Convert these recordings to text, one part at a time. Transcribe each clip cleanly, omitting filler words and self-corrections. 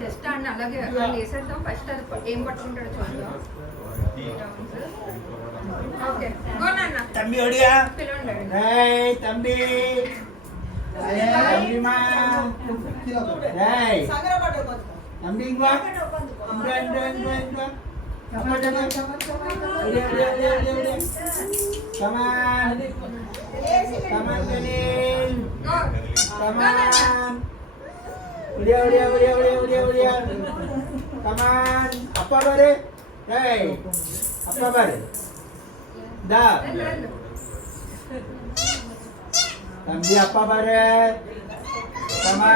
Just అండి అలాగే వేసేద్దాం. ఫస్ట్ అది ఏం పట్టుకుంటాడో చూద్దాం. ఓకే తమ్మి ఒడియా పిలవండి. తమ్మి తమ్మిమా తమ్మి ఇంకో Come on. Come on, Janine. Come on. Udia. Come on. Apa bare? Hey. Apa bare? Da. Tambi apa bare? Come on.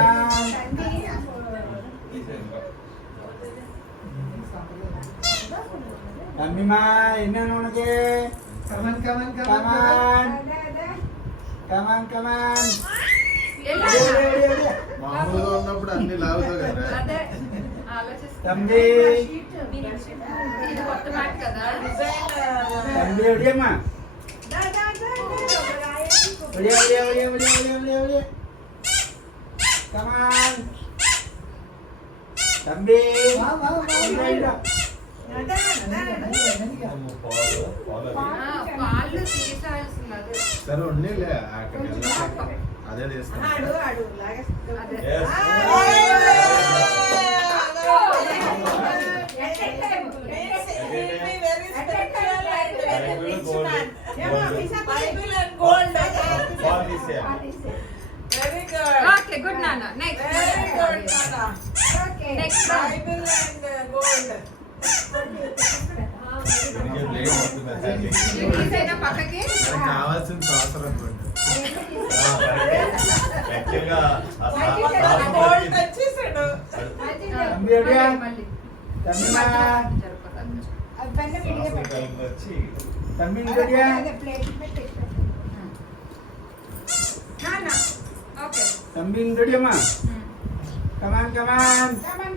Tamima, ini nonake. Come on. మామూలుగా ఉన్నప్పుడు అన్ని లాగుతావు కదా. తమ్మి ఇది కొత్త మ్యాట్ కదా. తమ్మి ఒడియమ్మా. ఒడియా. Come on. తమ్మి పాలు తీసాల్సింది. సరే ఉండేలే అదే తీస్తాను. ఓకే గుడ్ నాన్న. నెక్స్ట్ పక్కకి కావాల్సిన అవసరం అనుకోండి. తమ్మి రెడీమ్మా. కమాన్ తమ్మి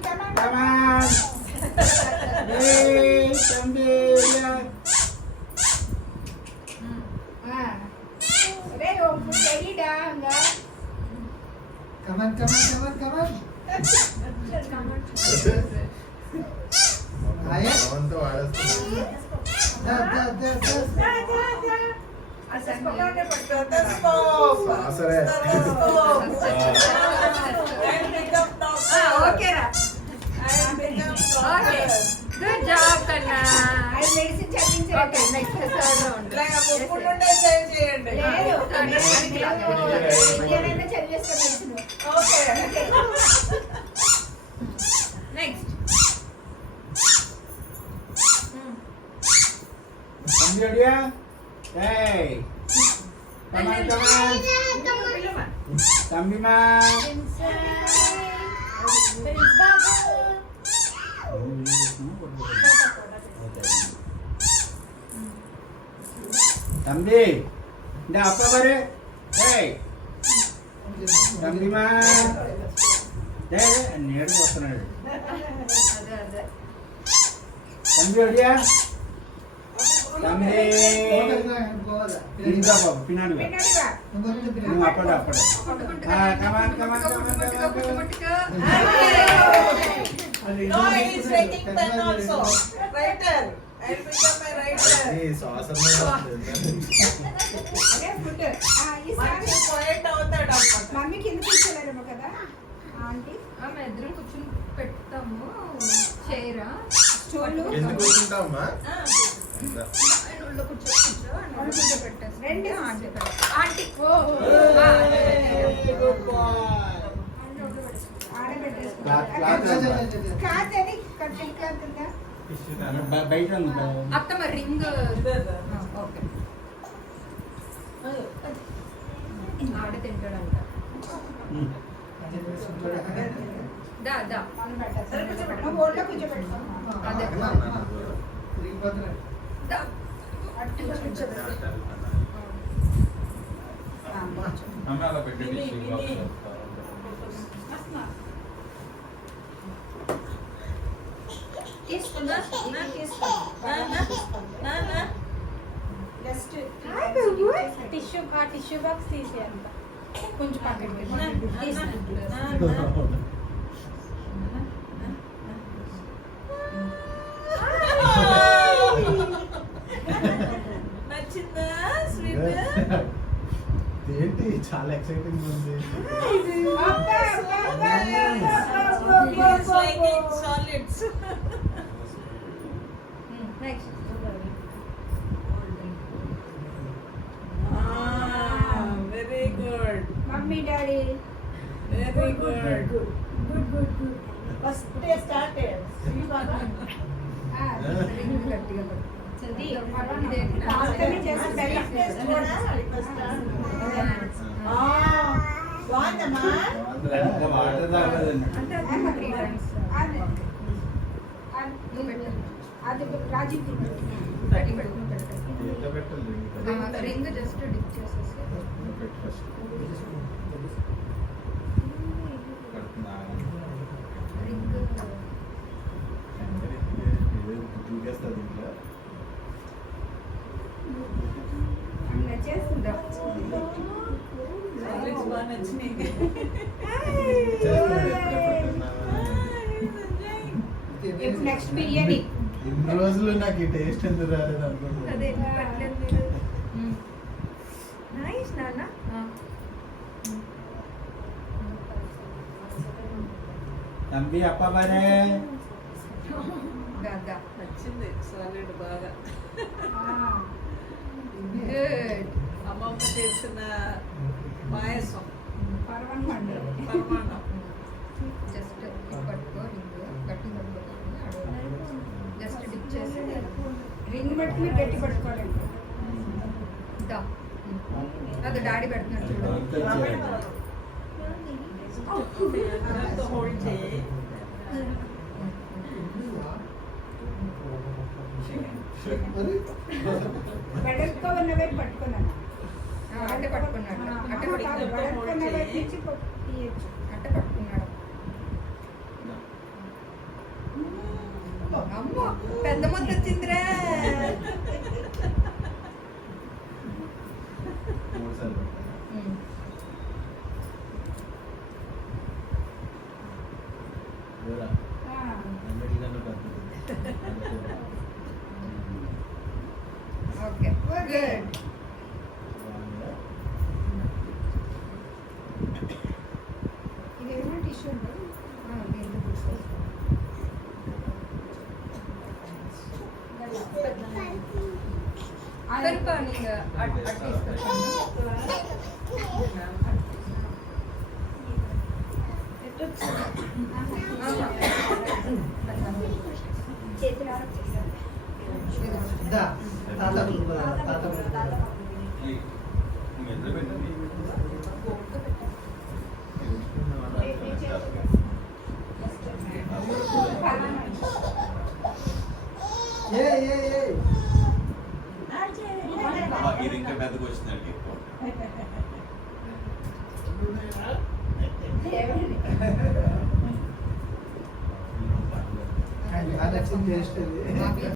ఓకేరా. గుడ్ జాబ్ కన్నా. Okay next third round. Next తమ్మి రెడీయా. తమ్మిమా. తమ్మి ఇందా అప్ప బరే. తమ్మిమా నేడు వస్తున్నాడు. తమ్మి రెడీయా. తమ్మి ఇంకా బాబు పినాడు నువ్వు అప్పడు కమాన్ మమ్మీ కింద కూర్చోలేరేమో కదా ఆంటీ. ఎదురు కూర్చుని పెడతాము చైరా స్టూల్ కూర్చుంటావమ్మా. పెట్టేసి రెండు ఆంటీ బయట అత్తమ్మ రింగ్. ఓకే ఆడ తింటాడంట. దా బోర్డులో కూర్చోబెడతాం. అదే తీసుకుందా. టిష్యూ బాక్స్ తీసేయంత కొంచెం పక్కకి నచ్చిందా స్వీట్? ఏంటి చాలా ఎక్సైటింగ్ ఉంది. Feels like in solids. Next Very good. Mummy daddy Very good. Good good good First day started. See, Baba? Ring గట్టిగా పట్టు. పాస్తని చేసి Taste taste కూడా first. బాగుందమ్మా? ఇంకా వాటర్ తాగలేదండి. అంటే అది 3 టైమ్స్ నువ్వు పెట్టు. అది రాజీ గట్టి పెట్టు. ఎంత పెట్టాలి? రింగ్ జస్ట్ డిప్ చేసేసి పెట్టు ఫస్ట్. కడుపునా? రింగ్ దూకేస్తా దీంట్లో. చేస్తుందా Solids బాగా నచ్చినాయి. చేస్తున్నాడు ఎప్పుడెప్పుడు తిన్నావా? ఇప్పుడు నెక్స్ట్ బిర్యానీ ఇన్ని రోజులు నాకు ఈ టేస్ట్ ఎందుకు రాలేదు అనుకుంటున్నాను. అదే పెట్టలేదు మీరు. నైస్ నాన్న. తంబి అప్ప బానే గద్ద. నచ్చింది సాలిడ్ బాగా. గుడ్. అమ్మమ్మ చేసిన పాయసం పరమాన్నం పరమాన్నం. జస్ట్ పట్టుకో రింగ్ గట్టి పట్టుకోవాలి. జస్ట్ డిప్ చేసి రింగ్ పెట్టుకుని గట్టి పట్టుకోవాలండి దా. అది డాడీ పెడుతున్నాడు చూడు. అందరితో హోల్డ్ చేయి. వెడల్పుగా ఉన్న వైపు పట్టుకున్నాను అట్టే పట్టుకున్నాడు. అట్టే పట్టుకున్నాడు. వెడల్పుగా ఉన్న వైపు నుంచి తీయచ్చు అట్టే పట్టుకున్నాడు. అమ్మో పెద్ద మొత్తం వచ్చిందిరా. మూడు సార్లు పెట్టాను. దూరా. అన్నిటికన్నా పెద్దది. Okay good. బాగుందా? ఇదేమో టిష్యూ ఉందా ಸ್ವಲ್ಪ ನೀಗ చేతులు ఆరొచ్చేసారు ఇది ఇంకా పెద్దగా వచ్చిందండి అది వచ్చింది టేస్ట్ అది